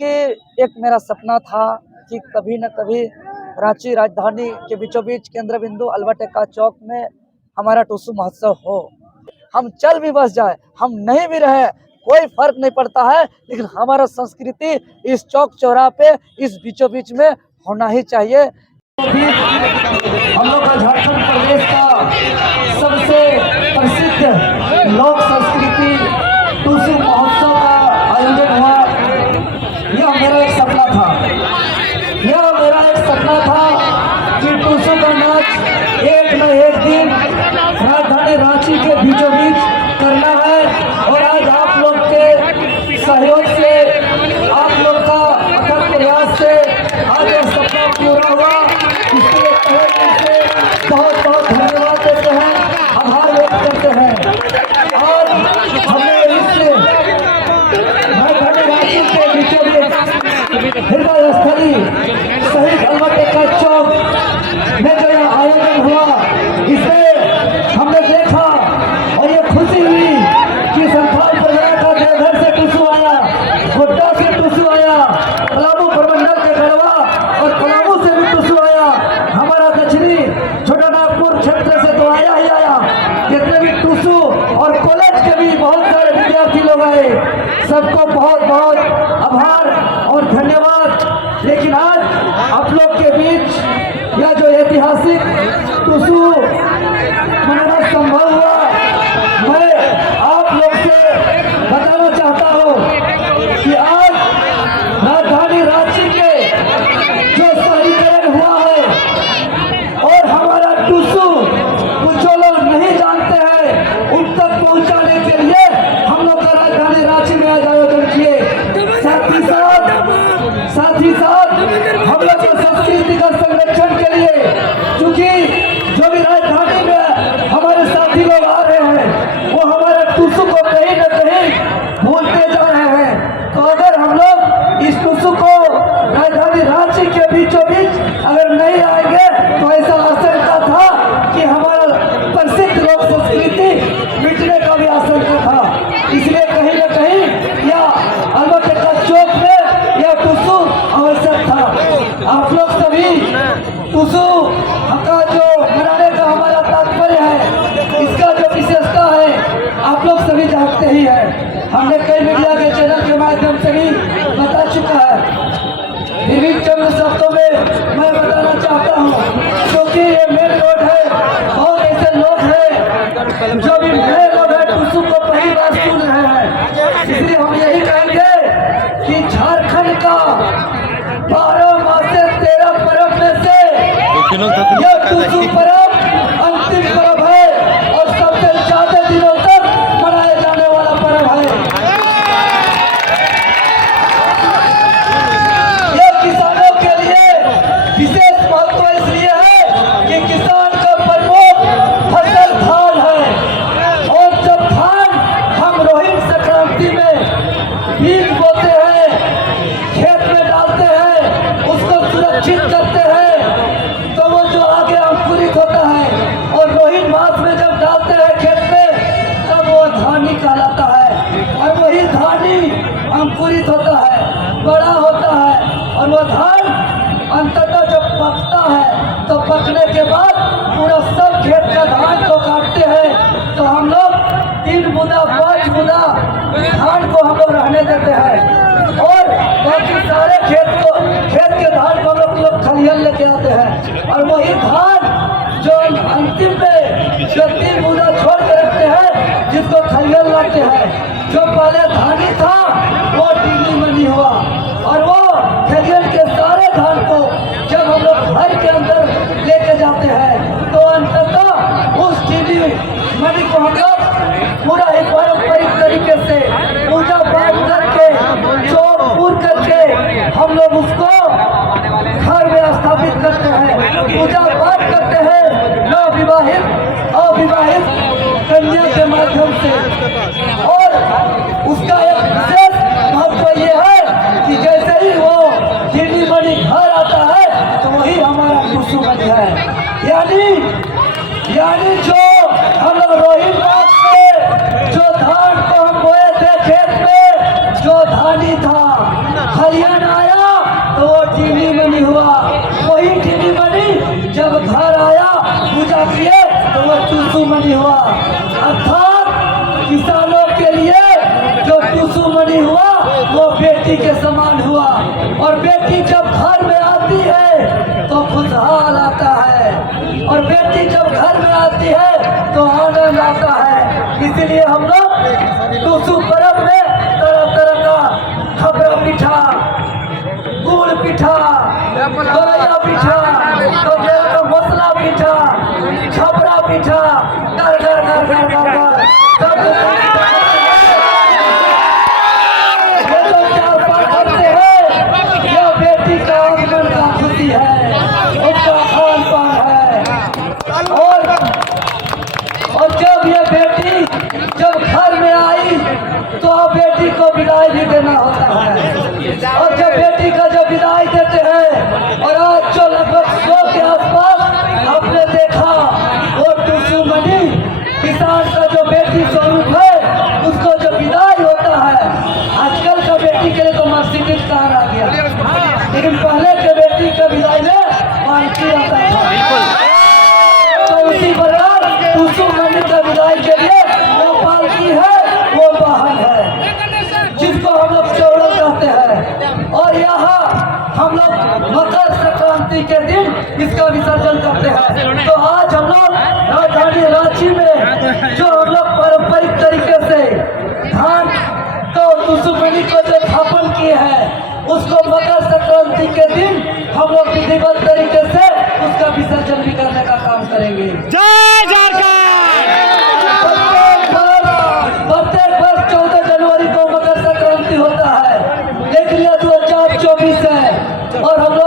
क्योंकि एक मेरा सपना था कि कभी न कभी रांची राजधानी के बीचों बीच केंद्र बिंदु अल्बर्ट चौक में हमारा टुसु महोत्सव हो। हम चल भी बस जाए, हम नहीं भी रहे, कोई फर्क नहीं पड़ता है, लेकिन हमारा संस्कृति इस चौक चौराहे पे, इस बीचों बीच में होना ही चाहिए। हम लोग का झारखंड प्रदेश का सबसे प्रसिद्ध लोक संस्कृति टुसु महोत्सव का आयोजन हुआ। यह मेरा एक सपना था, कि टुसु का नाच एक न एक दिन राजधानी रांची के बीचों बीच करना है। और आज आप लोग के सहयोग से, आप लोग का अथक प्रयास से आज यह सपना पूरा हुआ। इसके लिए बहुत बहुत धन्यवाद देते हैं, आभार व्यक्त करते हैं। और हमें इस राजधानी रांची के बीचों बीच हृदय स्थली शहीद अल्बर्ट चौक में जो यह आयोजन हुआ, इसमें हमने देखा और ये खुशी हुई कि संथाल परिवार का देवघर से टुसु आया, गोड्डा से टुसु आया, पलामू प्रमंडल के गढ़वा और पलामू से भी टुसु आया, हमारा दक्षिणी छोटा नागपुर क्षेत्र से तो आया ही आया। जितने भी टुसु और कॉलेज के भी बहुत सारे विद्यार्थी लोग आए, सबको बहुत बहुत आभार और धन्यवाद। लेकिन आज आप लोग के बीच यह जो ऐतिहासिक टुसु मनाना संभव हुआ, मैं आप लोग से बताना चाहता हूँ कि आज राजधानी रांची के जो शहरीकरण हुआ है और हमारा टुसु कुछ जो लोग नहीं जानते हैं उन तक पहुँचाने के लिए हम लोग का राजधानी रांची में आज आयोजन किए। साथ ही साथ हम लोग को संस्कृति का संरक्षण के लिए, क्योंकि जो भी राजधानी में हमारे साथी लोग आ रहे हैं वो हमारे टुसु को कहीं न कहीं भूलते जा रहे हैं। तो अगर हम लोग इस टुसु को राजधानी रांची के बीचों बीच अगर नहीं आएंगे तो ऐसा आशंका था कि हमारा प्रसिद्ध लोक संस्कृति मिटने का भी आशंका था। इसलिए कहीं न कहीं यह अल्बर्ट चौक में यह टुसु आवश्यक था। आप लोग सभी टुसु का जो मनाने का हमारा तात्पर्य है, इसका जो विशेषता है आप लोग सभी जानते ही हैं। हमने कई मीडिया के चैनल के माध्यम से भी बता चुका है, फिर भी चंद शब्दों में मैं बताना चाहता हूँ, क्योंकि ये मेन रोड है। बहुत ऐसे लोग हैं जो भी नए लोग हैं टुसु को पहली बार सुन रहे हैं, इसलिए हम यही कहेंगे कि झारखंड का 12 माह से 13 पर्व में से यह टुसु पर्व अंतिम पर्व है और सबसे ज्यादा दिनों तक मनाए जाने वाला पर्व है। ये किसानों के लिए विशेष महत्व इसलिए है कि किसान का प्रमुख फसल धान है, और जब धान हम रोहिणी संक्रांति में बीज बोते हैं, खेत में डालते हैं, उसको सुरक्षित करते हैं, तो वो जो आगे अंकुरित होता है और रोहिणी मास में जब डालते हैं खेत में, तब वो धानी कहलाता है। और वही धानी अंकुरित होता है, बड़ा होता है, और वो धान अंततः जब पकता है तो पकने के बाद पूरा सब खेत का धान को काटते हैं, तो हम लोग 3 बुदा 5 बुदा धान को हम लोग रहने देते हैं और बाकी सारे खेत के धान को हम लोग खलिहन लेके आते हैं। और वही धान जो अंतिम में जो 3 बुदा छोड़ के रखते हैं, जिसको खलिहन लाते हैं, जो पहले धानी था वो टीनी मनी हुआ, और वो खलिहन के सारे धान को जब हम लोग घर के अंदर लेके जाते हैं तो अंततः उस टीनी मनी को हम लोग पूरा ही पारंपरिक तरीके से पूजा पाठ करके, चौक पूर करके हम लोग उसको घर में स्थापित करते हैं, पूजा पाठ करते हैं नवविवाहित अविवाहित कन्या के माध्यम से। और उसका एक विशेष महत्व ये है कि जैसे ही वो टीनी मनी घर आता है तो वही हमारा टुसु बन है। यानी जो हम लोग रोहिणी मास में जो धान को हम बोए थे खेत में, जो धानी था खलियान आया तो वो टीनी मनी हुआ, वही टीनी मनी जब घर आया पूजा किए तो वो टूसू मनी हुआ। अर्थात किसानों के लिए जो टूसू मनी हुआ वो बेटी के समान हुआ, और बेटी जब घर में आती है तो खुशहाल आता है, और बेटी जब घर में आती है तो आनंद आता है। इसलिए हम लोग टूसू पर्व में तरह तरह का खपरा पिठा, गुड़ पिठा, गोरैया पिठा, तो मसला पिठा, छपरा पिठा, घर घर घर घर घर घर सब ये तो चार पार करते हैं। यह बेटी का आगमन का खुशी है, उसका खान पान है। और जब ये बेटी जब घर में आई तो बेटी को विदाई भी देना होता है, और जब बेटी का जब विदाई देते हैं, और आज जो लगभग 100 के आसपास आपने देखा वो टूसू मनी किसान का जो बेटी स्वरूप है उसको जो विदाई होता है। आजकल का बेटी के लिए तो मर्सिडीज कार आ गया, लेकिन पहले के बेटी के विदाई में पालकी आता था। तो उसी प्रकार टूसू मनी का विदाई के लिए वो पालकी है, वो वाहन है जिसको हम लोग चौड़ल कहते हैं। और यहाँ हम लोग मकर संक्रांति के दिन इसका विसर्जन करते हैं। तो आज हम लोग राजधानी रांची में जो हम लोग पारंपरिक तरीके से धान तो टूसू मनी को जो स्थापन किए हैं उसको मकर संक्रांति के दिन हम लोग विधिवत तरीके से उसका विसर्जन भी करने का काम करेंगे। जय झारखंड। प्रत्येक वर्ष 14 जनवरी को मकर संक्रांति होता है, लेकिन यह 2024 है और हम